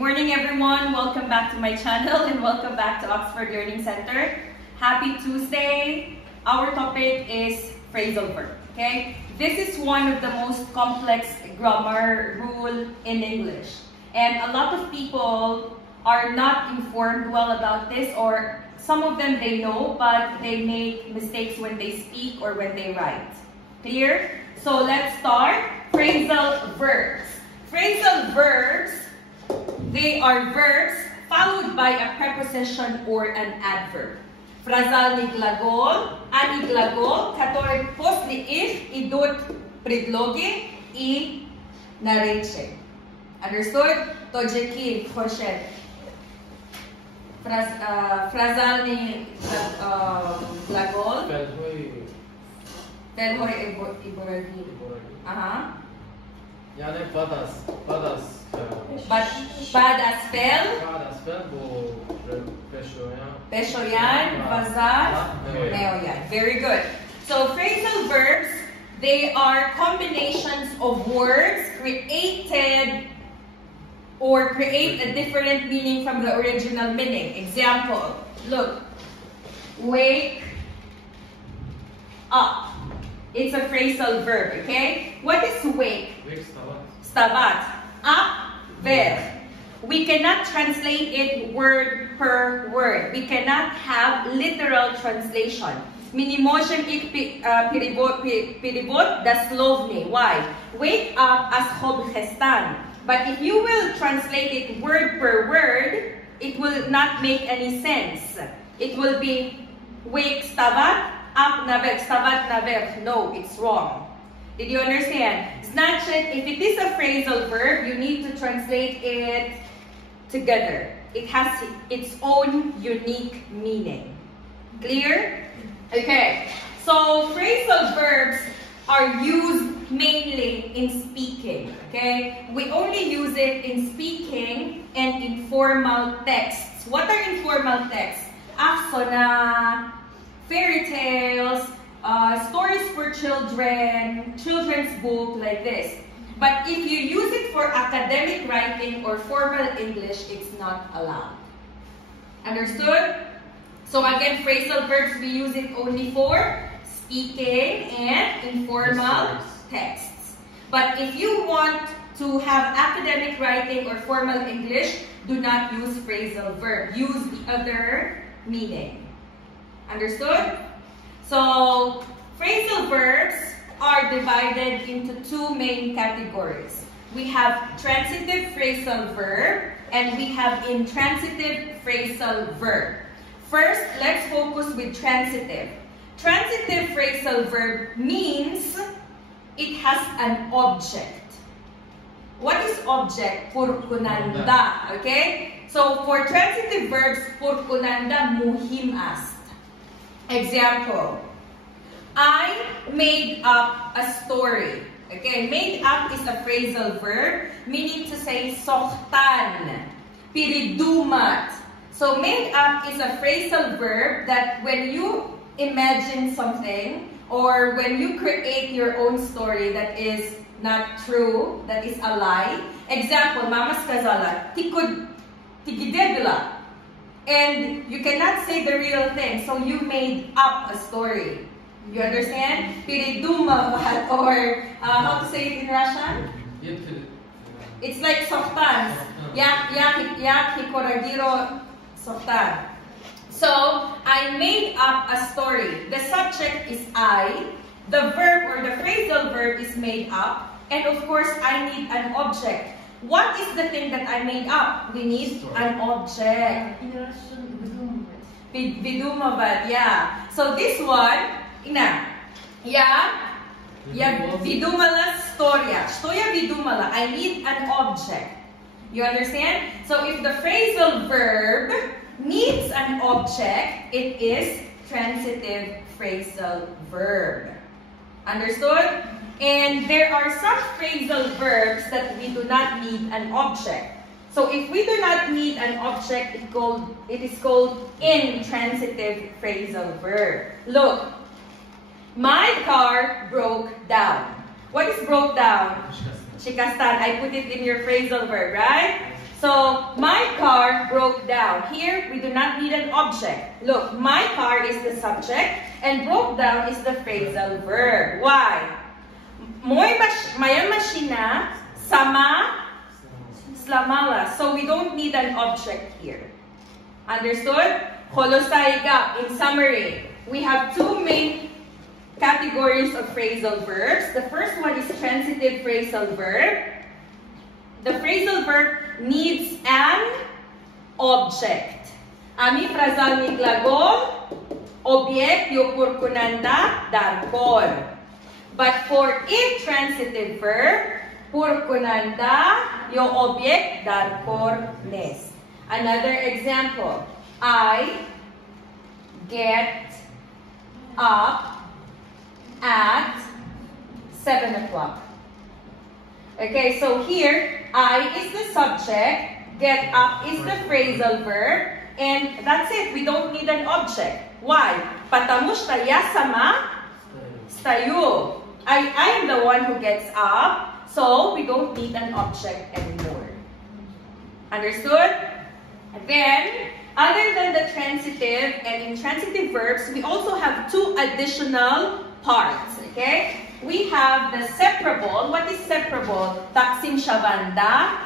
morning, everyone. Welcome back to my channel and welcome back to Oxford Learning Center. Happy Tuesday. Our topic is phrasal verb. Okay, this is one of the most complex grammar rule in English, and a lot of people are not informed well about this, or some of them they know, but they make mistakes when they speak or when they write. Clear? So let's start. Phrasal verbs. Phrasal verbs, they are verbs followed by a preposition or an adverb. Phrasal ni glagol, ani glagol, который после их идут предлоги и наречия. Understood? Тоджеки, Хошет. Phrasal ni glagol. Felhoy iboragi. Aha. Yani badas. Badas fel. Bu Peshoyan, bazar, neoyan. Very good. So phrasal verbs, they are combinations of words created or create a different meaning from the original meaning. Example, look, wake up. It's a phrasal verb, okay? What is wake? Wake Stabat. Up, verb. We cannot translate it word per word. We cannot have literal translation. My можем их перевод дословный. Why? Wake up as хобхестан. But if you will translate it word per word, it will not make any sense. It will be wake stabat, up na verb, stabat na verb. No, it's wrong. Did you understand? Значит, if it is a phrasal verb, you need to translate it together. It has its own unique meaning. Clear? Okay. So phrasal verbs are used mainly in speaking. Okay? We only use it in speaking and informal texts. What are informal texts? Aksona, fairy tales, stories for children, children's book, like this. But if you use it for academic writing or formal English, it's not allowed. Understood? So again, phrasal verbs, we use it only for speaking and informal texts. But if you want to have academic writing or formal English, do not use phrasal verb. Use the other meaning. Understood? So phrasal verbs are divided into two main categories. We have transitive phrasal verb and we have intransitive phrasal verb. First, let's focus with transitive. Transitive phrasal verb means it has an object. What is object? Purkunanda. Okay? So for transitive verbs, purkunanda muhim ast. Example, I made up a story. Okay, made up is a phrasal verb, meaning to say sohtan, piridumat. So made up is a phrasal verb that when you imagine something or when you create your own story that is not true, that is a lie. Example, Mama Skazala, tigidegla. And you cannot say the real thing, so you made up a story. You understand? Piridumavat, or how to say it in Russian? It's like softan. Yak hikoragiro softan. So I made up a story. The subject is I. The verb or the phrasal verb is made up. And of course, I need an object. What is the thing that I made up? We need an object. In Russian, Vidumavat, yeah. So this one, vidumala storya. Что я vidumala? I need an object. You understand? So if the phrasal verb needs an object, it is transitive phrasal verb. Understood? And there are some phrasal verbs that we do not need an object. So if we do not need an object, it is called intransitive phrasal verb. Look, my car broke down. What is broke down? Shikastan. I put it in your phrasal verb, right? So down. Here, we do not need an object. Look, my car is the subject and broke down is the phrasal verb. Why? Maya machina sama slamala. So we don't need an object here. Understood? Holosaiga. In summary, we have two main categories of phrasal verbs. The first one is transitive phrasal verb. The phrasal verb needs an object. Ami phrasal ni glagol, object yo purkunanda darkol. But for intransitive verb, purkunanda yo object darkor nes. Another example, I get up at 7 o'clock. Okay, so here, I is the subject, get up is the phrasal verb, and that's it. We don't need an object. Why? Patamush taya sama stayo. I am the one who gets up, so we don't need an object anymore. Understood? Then, other than the transitive and intransitive verbs, we also have two additional parts. Okay? We have the separable. What is separable? Taksim shavanda.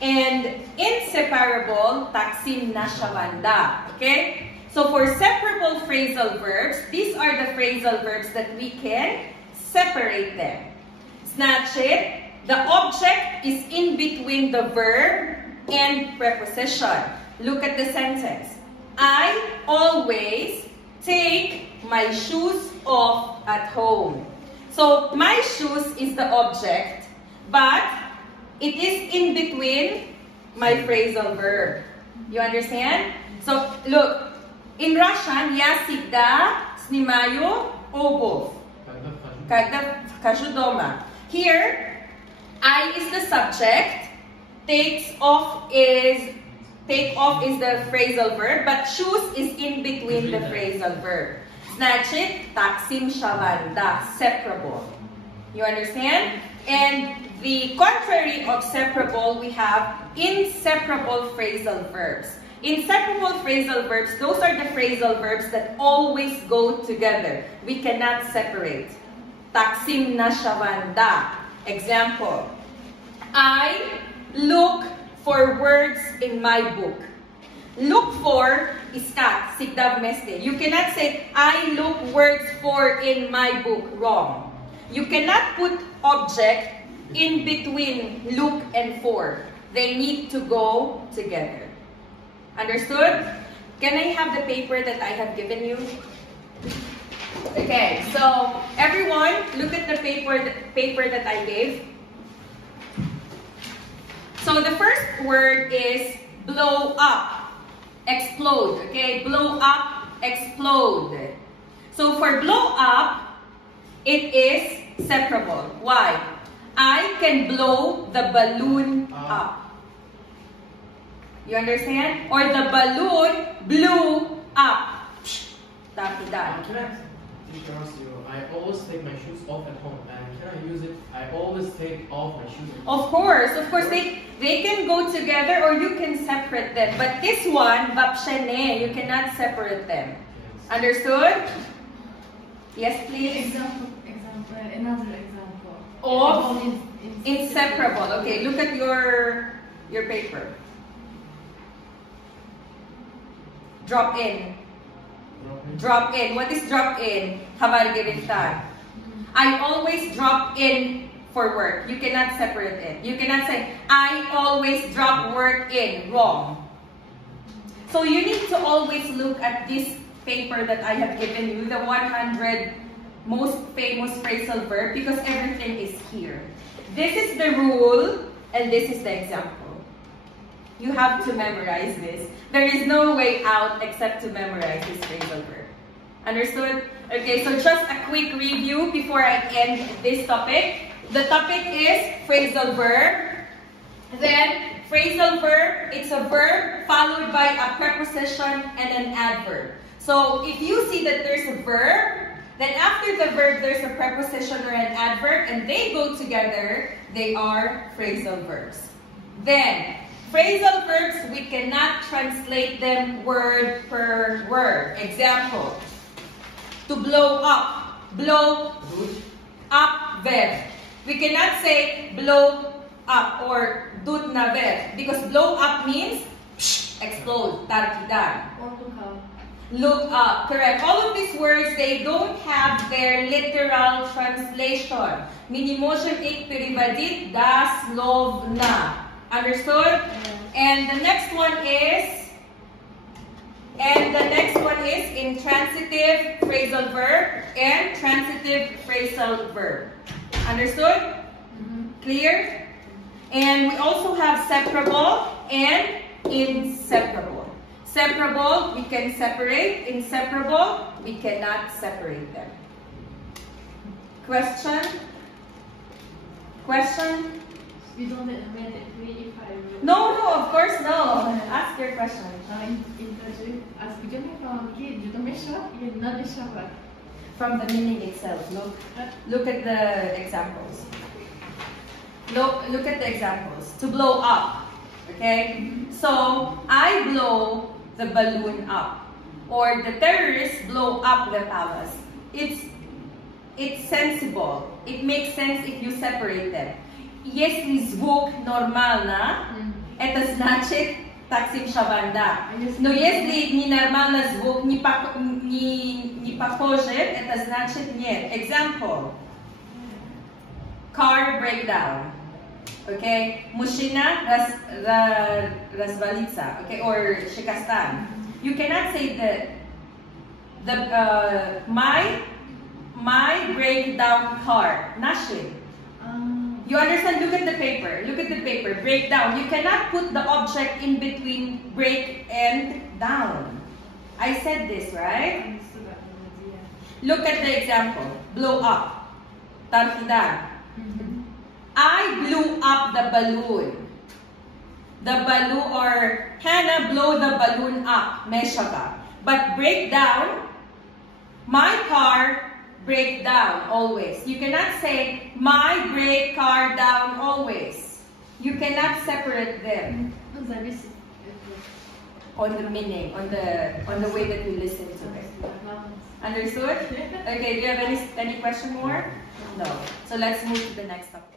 And inseparable, taksim na shavanda. Okay? So for separable phrasal verbs, these are the phrasal verbs that we can separate them. Snatch it. The object is in between the verb and preposition. Look at the sentence. I always take my shoes off at home. So, my shoes is the object, but it is in between my phrasal verb. You understand? So, look. In Russian, я всегда снимаю обувь. Когда хожу дома. Here, I is the subject. Take off is the phrasal verb, but shoes is in between the phrasal verb. Snatch it, taksim shavanda, separable. You understand? And the contrary of separable, we have inseparable phrasal verbs. Inseparable phrasal verbs, those are the phrasal verbs that always go together. We cannot separate. Taksim na shavanda. Example, I look for words in my book. Look for istat, sigdav meste. You cannot say, I look words for in my book. Wrong. You cannot put object in between look and for. They need to go together. Understood? Can I have the paper that I have given you? Okay, so everyone, look at the paper that I gave. So the first word is blow up. Explode, okay? Blow up, explode. So for blow up, it is separable. Why? I can blow the balloon up. You understand? Or the balloon blew up. Can I ask you, I always take my shoes off at home, and can I use it? I always take off my shoes. Of course, they can go together or you can separate them. But this one, vapshene, you cannot separate them. Yes. Understood? Yes, please. Another example. Of inseparable. Okay, look at your paper. Drop in. Drop in. What is drop in? Habargiristan. I always drop in for work. You cannot separate it. You cannot say, I always drop work in. Wrong. So you need to always look at this paper that I have given you, the 100 most famous phrasal verb, because everything is here. This is the rule, and this is the example. You have to memorize this. There is no way out except to memorize this phrasal verb. Understood? Okay, so just a quick review before I end this topic. The topic is phrasal verb. Then, phrasal verb, it's a verb followed by a preposition and an adverb. So, if you see that there's a verb, then after the verb, there's a preposition or an adverb, and they go together, they are phrasal verbs. Then, Phrasal verbs, we cannot translate them word per word. Example, to blow up. Blow up verb. We cannot say blow up or dut na verb because blow up means explode, tarkidan. Or look up. Look up, correct. All of these words, they don't have their literal translation. Minimotion ik peribadit das lov na. Understood? And the next one is intransitive phrasal verb and transitive phrasal verb. Understood? Clear? And we also have separable and inseparable. Separable, we can separate. Inseparable, we cannot separate them. Question? Question? You don't admit it if I will. No, of course no. Ask your question. Intransitive. As we don't have a kid, you don't make sure you're not the shabbat. From the meaning itself, look at the examples. Look at the examples. To blow up, okay? So, I blow the balloon up. Or the terrorists blow up the palace. It's sensible. It makes sense if you separate them. Если звук нормально, это значит таксим шабанда. Но если ненормально звук, не похоже, это значит нет. Example. Car breakdown. Okay? Мужчина развалится. Okay? Or shikastan. You cannot say my breakdown car. Nashik. You understand? Look at the paper. Look at the paper. Breakdown. You cannot put the object in between break and down. I said this, right? Look at the example. Blow up. Tarkidan. I blew up the balloon. The balloon or Hannah blow the balloon up. Meshaka. But break down. My car break down always. You cannot say my break car down always. You cannot separate them on the meaning, on the way that you listen to it. Understood? Okay, do you have any question more? No. So let's move to the next topic.